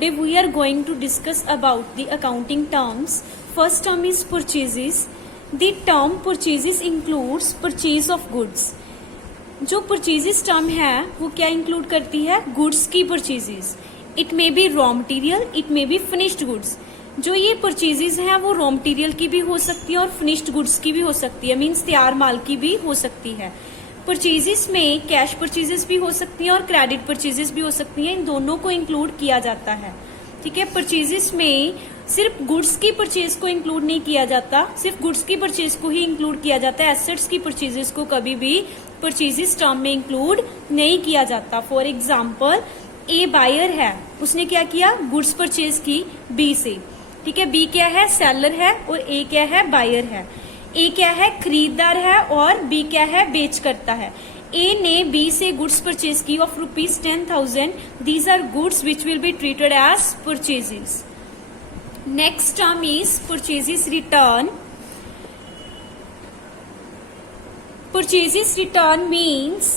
today we are going to discuss about the accounting terms. First term is purchases. The term purchases includes purchase of goods. जो purchases term है वो क्या include करती है? goods की purchases. It may be raw material, it may be finished goods. जो ये purchases हैं वो raw material की भी हो सकती है और finished goods की भी हो सकती है, मीन्स तैयार माल की भी हो सकती है. परचेजेस में कैश परचेजेस भी हो सकती हैं और क्रेडिट परचेजेस भी हो सकती हैं, इन दोनों को इंक्लूड किया जाता है. ठीक है, परचेजेस में सिर्फ गुड्स की परचेज को इंक्लूड नहीं किया जाता, सिर्फ गुड्स की परचेज को ही इंक्लूड किया जाता है. एसेट्स की परचेजेस को कभी भी परचेजेस टर्म में इंक्लूड नहीं किया जाता. फॉर एग्जाम्पल, ए बायर है, उसने क्या किया? गुड्स परचेज की बी से. ठीक है, बी क्या है? सेलर है और ए क्या है? बायर है. ए क्या है? खरीददार है और बी क्या है? बेच करता है. ए ने बी से गुड्स परचेज की of ₹10,000. These are goods which will be treated as purchases. Next term is purchases return. Purchases return means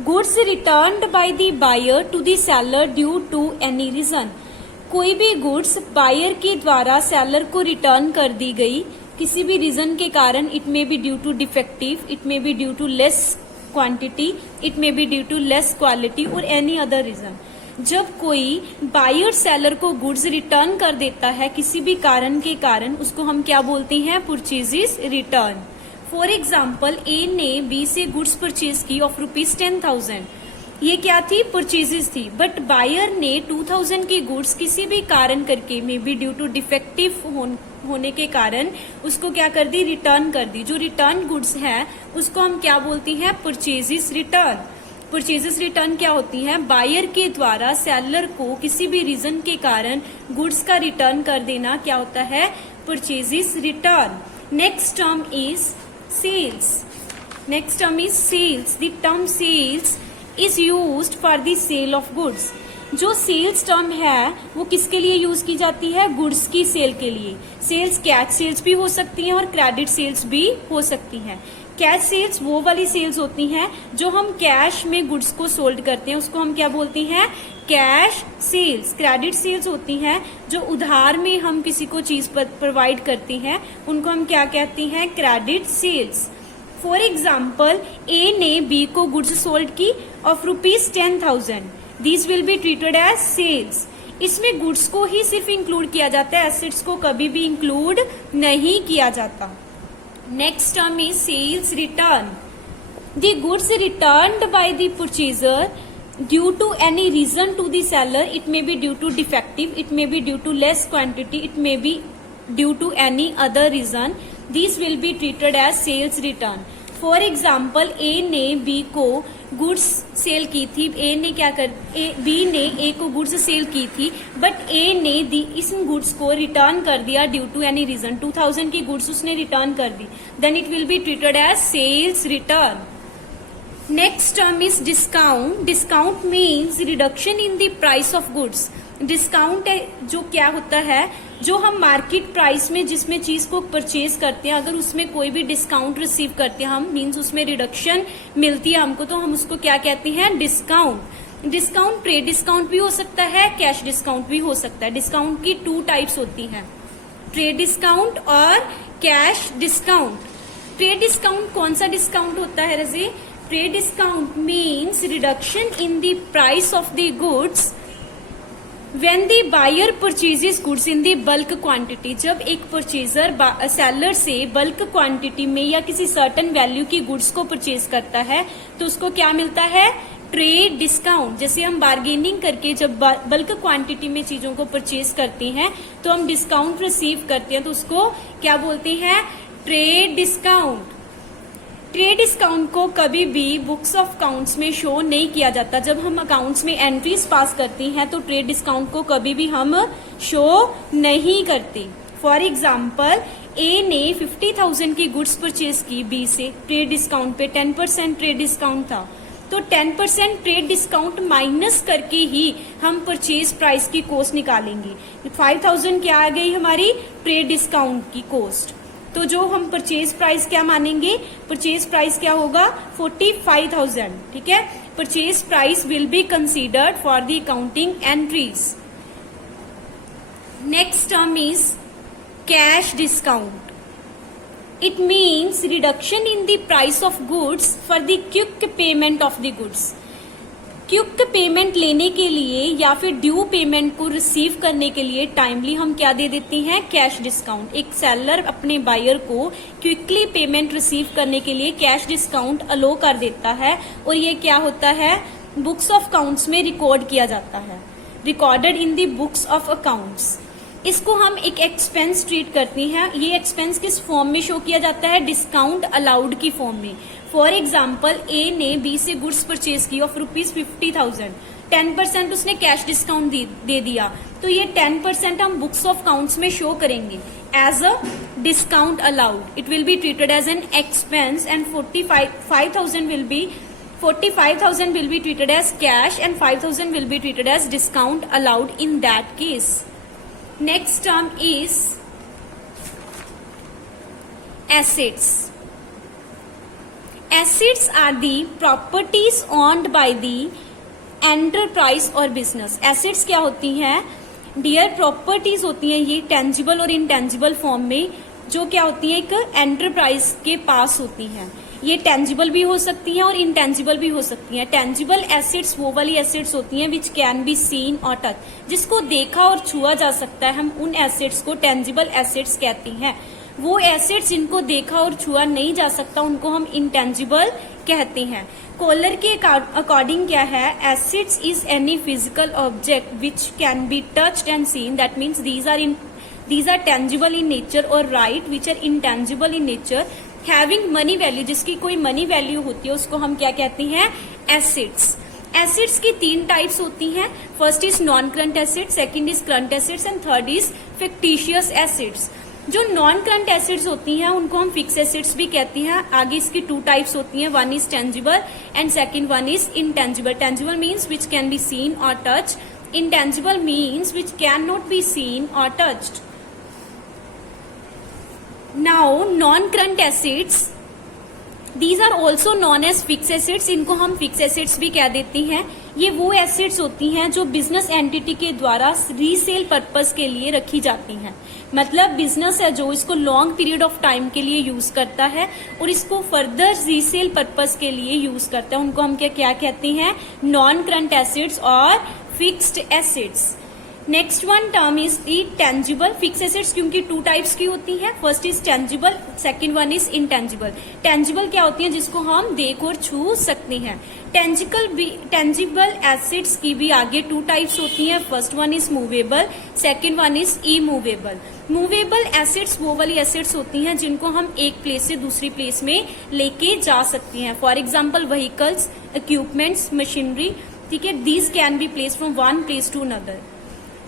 goods returned by the buyer to the seller due to any reason. कोई भी goods buyer के द्वारा seller को return कर दी गई किसी भी reason के कारण. It may be due to defective, it may be due to less quantity, it may be due to less quality और एनी अदर रीजन. जब कोई बायर सेलर को गुड्स रिटर्न कर देता है किसी भी कारण के कारण, उसको हम क्या बोलते हैं? Purchases return. For example, A ने बी से गुड्स परचेज की ऑफ ₹10,000. ये क्या थी? परचेजेस थी. बट बायर ने 2,000 की गुड्स किसी भी कारण करके, may be due to defective होने के कारण, उसको क्या कर दी? रिटर्न कर दी. जो रिटर्न गुड्स है उसको हम क्या बोलती हैं? Purchases return. परचेजेस रिटर्न क्या होती है? बायर के द्वारा सेलर को किसी भी रीजन के कारण गुड्स का रिटर्न कर देना क्या होता है? Purchases return. Next term is sales. Next term is sales. The term sales is used for the sale of goods. जो सेल्स टर्म है वो किसके लिए यूज की जाती है? गुड्स की सेल के लिए. सेल्स कैश सेल्स भी हो सकती हैं और क्रेडिट सेल्स भी हो सकती हैं. कैश सेल्स वो वाली सेल्स होती हैं जो हम कैश में गुड्स को सोल्ड करते हैं, उसको हम क्या बोलते हैं? Cash sales. क्रेडिट सेल्स होती हैं जो उधार में हम किसी को चीज प्रोवाइड करते हैं, उनको हम क्या कहते हैं? Credit sales. For example, A ने बी को गुड्स सोल्ड की of ₹10,000. These will be treated as sales. इसमें गुड्स को ही सिर्फ इंक्लूड किया जाता है, एसेट्स को कभी भी इंक्लूड नहीं किया जाता. Next term is sales return. The goods returned by the purchaser due to any reason to the seller. It may be due to defective, it may be due to less quantity, it may be due to any other reason. These will be treated as sales return. For example, A ने B को goods sale की थी. B ने ए को goods sale की थी, but ए ने इस गुड्स को रिटर्न कर दिया ड्यू टू एनी रीजन. 2,000 की गुड्स उसने रिटर्न कर दी. Then it will be treated as sales return. Next term is discount. Discount means reduction in the price of goods. Discount जो क्या होता है? जो हम मार्केट प्राइस में जिसमें चीज को परचेज करते हैं, अगर उसमें कोई भी डिस्काउंट रिसीव करते हैं हम, मीन्स उसमें रिडक्शन मिलती है हमको, तो हम उसको क्या कहते हैं? डिस्काउंट. डिस्काउंट ट्रेड डिस्काउंट भी हो सकता है, कैश डिस्काउंट भी हो सकता है. डिस्काउंट की 2 टाइप्स होती हैं, ट्रेड डिस्काउंट और कैश डिस्काउंट. ट्रेड डिस्काउंट कौन सा डिस्काउंट होता है रजी? Trade discount means reduction in the price of the goods When the buyer purchases goods in the bulk quantity. जब एक परचेजर सेलर से बल्क क्वांटिटी में या किसी सर्टन वैल्यू की गुड्स को परचेज करता है तो उसको क्या मिलता है? Trade discount. जैसे हम बार्गेनिंग करके जब बल्क क्वांटिटी में चीजों को परचेज करते हैं तो हम डिस्काउंट रिसीव करते हैं, तो उसको क्या बोलते हैं? Trade discount. ट्रेड डिस्काउंट को कभी भी बुक्स ऑफ अकाउंट्स में शो नहीं किया जाता. जब हम अकाउंट्स में एंट्रीज पास करती हैं तो ट्रेड डिस्काउंट को कभी भी हम शो नहीं करते. फॉर एग्जाम्पल, ए ने 50,000 की गुड्स परचेज की बी से ट्रेड डिस्काउंट पे. 10% ट्रेड डिस्काउंट था, तो 10% ट्रेड डिस्काउंट माइनस करके ही हम परचेज प्राइस की कॉस्ट निकालेंगे. 5,000 क्या आ गई? हमारी ट्रेड डिस्काउंट की कॉस्ट. तो जो हम परचेज प्राइस क्या मानेंगे? परचेज प्राइस क्या होगा? 45,000. ठीक है, purchase price will be considered for the accounting entries. Next term is cash discount. It means reduction in the price of goods for the quick payment of the goods. Quick payment लेने के लिए या फिर due payment को receive करने के लिए timely हम क्या दे देते हैं, कैश डिस्काउंट। एक सेलर अपने बायर को क्विकली पेमेंट रिसीव करने के लिए कैश डिस्काउंट अलो कर देता है और ये क्या होता है, बुक्स ऑफ अकाउंट्स में रिकॉर्ड किया जाता है, recorded in the books of accounts. इसको हम एक एक्सपेंस ट्रीट करते हैं। ये एक्सपेंस किस फॉर्म में शो किया जाता है, डिस्काउंट अलाउड की फॉर्म में। फॉर एग्जाम्पल ए ने बी से गुड्स परचेज की ऑफ ₹50,000, 10% उसने कैश डिस्काउंट दे दिया, तो ये 10% हम बुक्स ऑफ अकाउंट्स में शो करेंगे as a discount allowed. It will be treated as an expense and 45,000 will be treated as cash and 5,000 will be treated as discount allowed in that case. Next term is assets. Assets are the properties owned by the enterprise or business. Assets क्या होती हैं, dear properties होती हैं, ये tangible और intangible form में, जो क्या होती है, एक एंटरप्राइज के पास होती हैं। ये टेंजिबल भी हो सकती हैं और इनटेंजिबल भी हो सकती हैं। टेंजिबल एसेट्स वो वाली एसेट्स होती हैं विच कैन बी सीन और टच, जिसको देखा और छुआ जा सकता है, हम उन एसेट्स को टेंजिबल एसेट्स कहते हैं। वो एसेट्स जिनको देखा और छुआ नहीं जा सकता उनको हम इनटेंजिबल कहते हैं। कॉलर के अकॉर्डिंग क्या है, assets is any physical object which can be touched and seen, that means these are tangible in nature or right which are intangible in nature, having money value, जिसकी कोई money value होती है उसको हम क्या कहते हैं, एसेट्स। एसेट्स की 3 टाइप्स होती हैं। First is non current assets, second is current assets and third is fictitious assets. जो नॉन करंट एसेट्स होती हैं उनको हम फिक्स एसेट्स भी कहते हैं। आगे इसकी 2 टाइप्स होती हैं, one is tangible and second one is intangible. Tangible means which can be seen और touch, intangible means which cannot be seen or touched. Now non-current assets, these are also known as fixed assets. इनको हम fixed assets भी कह देते हैं। ये वो assets होती हैं जो बिजनेस एंटिटी के द्वारा रीसेल पर्पस के लिए रखी जाती हैं। मतलब बिजनेस है जो इसको लॉन्ग पीरियड ऑफ टाइम के लिए यूज करता है और इसको फर्दर रीसेल पर्पस के लिए यूज करता है, उनको हम क्या कहते हैं, नॉन करंट एसेट्स और fixed assets. Next one term is the tangible. Fix assets क्योंकि 2 टाइप्स की होती है, first is tangible, second one is intangible. Tangible क्या होती है, जिसको हम देख और छू सकते हैं। टेंजिबल एसेट्स की भी आगे 2 टाइप्स होती हैं, first one is movable, second one is immovable. Movable assets वो वाली एसेट्स होती हैं जिनको हम एक प्लेस से दूसरी प्लेस में लेके जा सकते हैं। For example vehicles, equipments, machinery, ठीक है, these can be place from one place to another.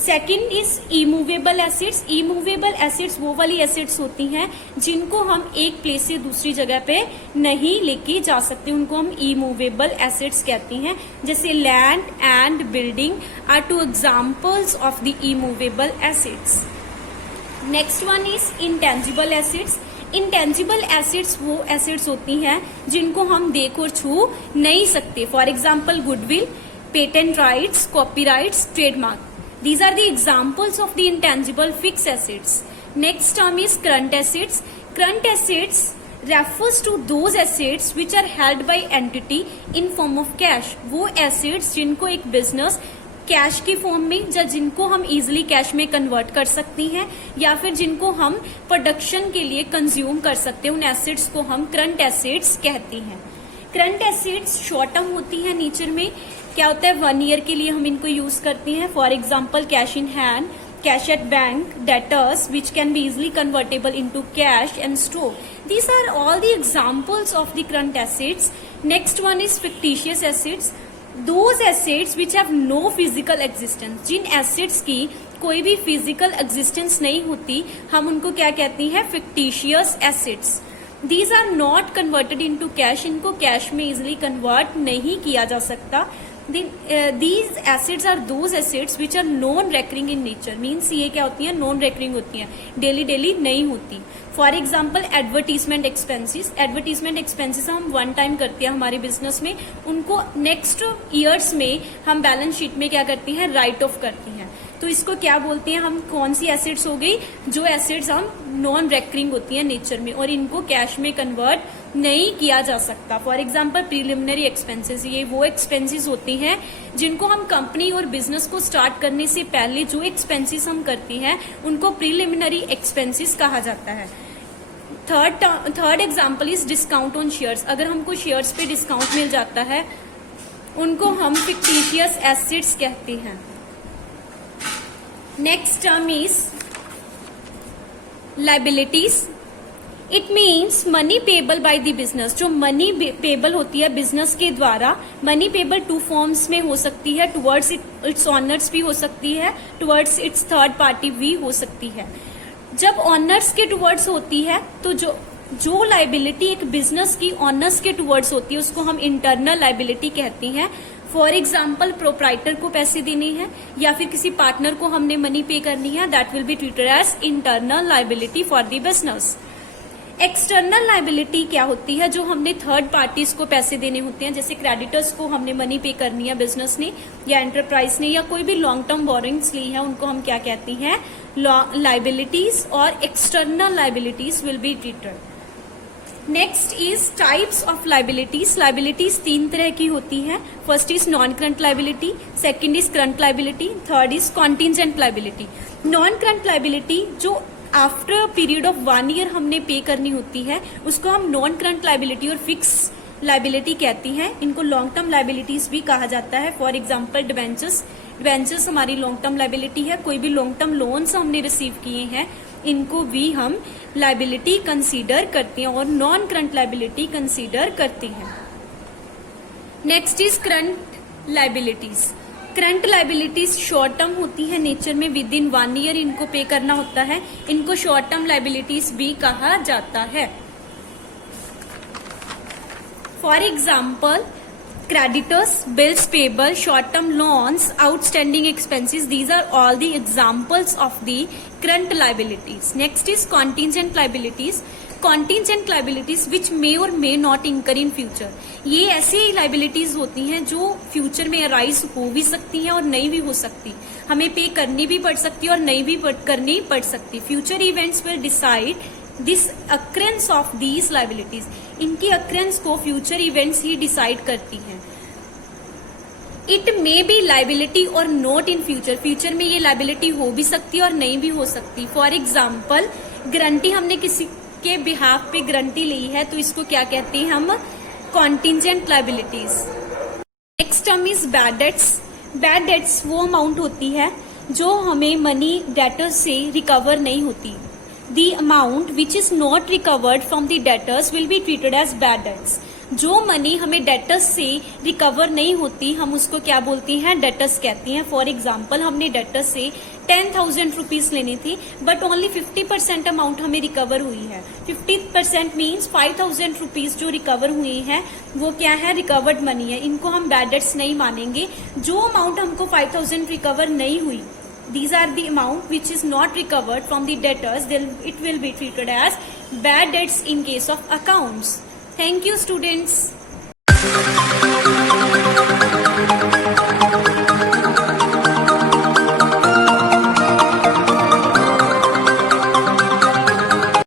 Second is immovable assets. Immovable assets वो वाली एसेट्स होती हैं जिनको हम एक प्लेस से दूसरी जगह पे नहीं लेके जा सकते, उनको हम इमूवेबल एसेट्स कहते हैं। जैसे land and building are 2 examples of the immovable assets. Next one is intangible assets. Intangible assets वो एसेट्स होती हैं जिनको हम देख और छू नहीं सकते। For example goodwill, patent rights, copyrights, trademark. These are the examples of the intangible fixed assets. Next term is current assets. Current assets refers to those assets which are held by entity in form of cash. वो assets जिनको एक business cash की form में या जिनको हम easily cash में convert कर सकते हैं या फिर जिनको हम प्रोडक्शन के लिए कंज्यूम कर सकते हैं, उन एसेट्स को हम करंट एसेट्स कहते हैं। करंट एसेट्स शॉर्ट टर्म होती है नेचर में। क्या होता है, 1 ईयर के लिए हम इनको यूज करते हैं। For example cash in hand, cash at bank, debtors which can be easily convertible into cash and store. These are all the examples of the current assets. Next one is fictitious assets. Those assets which have no physical existence, जिन assets की कोई भी physical existence नहीं होती, हम उनको क्या कहते हैं, fictitious assets. These are not converted into cash, इनको कैश में इजिली कन्वर्ट नहीं किया जा सकता। These assets are those assets which are non recurring in nature, means ये क्या होती है, नॉन रेकरिंग होती हैं, डेली नहीं होती। For example advertisement expenses. Advertisement expenses हम 1 टाइम करते हैं हमारे बिजनेस में, उनको नेक्स्ट ईयर्स में हम बैलेंस शीट में क्या करती हैं, राइट ऑफ करती हैं। तो इसको क्या बोलते हैं हम, कौन सी एसेट्स हो गई, जो एसेट्स हम नॉन रेकरिंग होती हैं नेचर में और इनको कैश में कन्वर्ट नहीं किया जा सकता। फॉर एग्जाम्पल प्रीलिमिनरी एक्सपेंसेस, ये वो एक्सपेंसेस होते हैं जिनको हम कंपनी और बिजनेस को स्टार्ट करने से पहले जो एक्सपेंसेस हम करते हैं उनको प्रीलिमिनरी एक्सपेंसेस कहा जाता है। Third example is discount on shares, अगर हमको शेयर्स पे डिस्काउंट मिल जाता है उनको हम फिक्टिशियस एसेट्स कहते हैं। Next term is liabilities. It means money payable by the business, जो मनी पेबल होती है बिजनेस के द्वारा। मनी पेबल टू फॉर्म्स में हो सकती है, टुवर्ड्स इट्स ऑनर्स भी हो सकती है, टुवर्ड्स इट्स थर्ड पार्टी भी हो सकती है। जब ऑनर्स के टुवर्ड्स होती है तो जो लाइबिलिटी एक बिजनेस की ऑनर्स के टुवर्ड्स होती है उसको हम इंटरनल लाइबिलिटी कहते हैं। फॉर एग्जाम्पल प्रोप्राइटर को पैसे देने हैं या फिर किसी पार्टनर को हमने मनी पे करनी है, that will be treated as internal liability for the business. External liability क्या होती है, जो हमने थर्ड पार्टीज को पैसे देने होते हैं, जैसे क्रेडिटर्स को हमने मनी पे करनी है बिजनेस ने या एंटरप्राइज ने, या कोई भी लॉन्ग टर्म बोरिंग्स ली है, उनको हम क्या कहते हैं, लाइबिलिटीज, और external liabilities will be treated. Next is types of liabilities. Liabilities 3 तरह की होती हैं। First is non current liability, second is current liability, third is contingent liability. Non current liability जो आफ्टर पीरियड ऑफ 1 ईयर हमने पे करनी होती है उसको हम नॉन करंट लाइबिलिटी और फिक्स लाइबिलिटी कहती हैं। इनको लॉन्ग टर्म लाइबिलिटीज भी कहा जाता है। फॉर एग्जाम्पल डिवेंचर्स, डिवेंचर्स हमारी लॉन्ग टर्म लाइबिलिटी है। कोई भी लॉन्ग टर्म लोन्स हमने रिसीव किए हैं इनको भी हम लाइबिलिटी कंसीडर करते हैं और नॉन करंट लाइबिलिटी कंसीडर करते हैं। Next is current liabilities. Current liabilities short term होती है नेचर में, विद इन 1 ईयर इनको पे करना होता है, इनको शॉर्ट टर्म लाइबिलिटीज भी कहा जाता है। For example creditors, bills payable, short-term loans, outstanding expenses, these are all the examples of the current liabilities. Next is contingent liabilities. Contingent liabilities which may or may not incur in future. ये ऐसे liabilities होती हैं जो future में arise हो भी सकती हैं और नहीं भी हो सकती, हमें पे करनी भी पड़ सकती है और नहीं भी करनी पड़ सकती। Future events will decide this occurrence of these liabilities, इनकी अक्रेंस को फ्यूचर इवेंट्स ही डिसाइड करती हैं। इट मे बी लाइबिलिटी और नॉट इन फ्यूचर, फ्यूचर में ये लाइबिलिटी हो भी सकती है और नहीं भी हो सकती। फॉर एग्जाम्पल गारंटी, हमने किसी के बिहाफ पे गारंटी ली है तो इसको क्या कहते हैं हम, contingent liabilities. Next term is bad debts. Bad debts वो अमाउंट होती है जो हमें मनी डेटर्स से रिकवर नहीं होती। The amount which is not recovered from the debtors will be treated as bad debts. जो मनी हमें डेटर्स से रिकवर नहीं होती हम उसको क्या बोलती हैं, डेटर्स कहती हैं। फॉर एग्जाम्पल हमने डेटर्स से 10,000 रुपीज लेनी थी बट ओनली 50% अमाउंट हमें रिकवर हुई है। 50% मीन्स 5,000 रुपीज जो रिकवर हुई है वो क्या है, रिकवर्ड मनी है। इनको हम बैड डेट्स नहीं मानेंगे। जो अमाउंट हमको 5,000 रिकवर नहीं हुई, these are the amount which is not recovered from the debtors, then it will be treated as bad debts in case of accounts. Thank you students.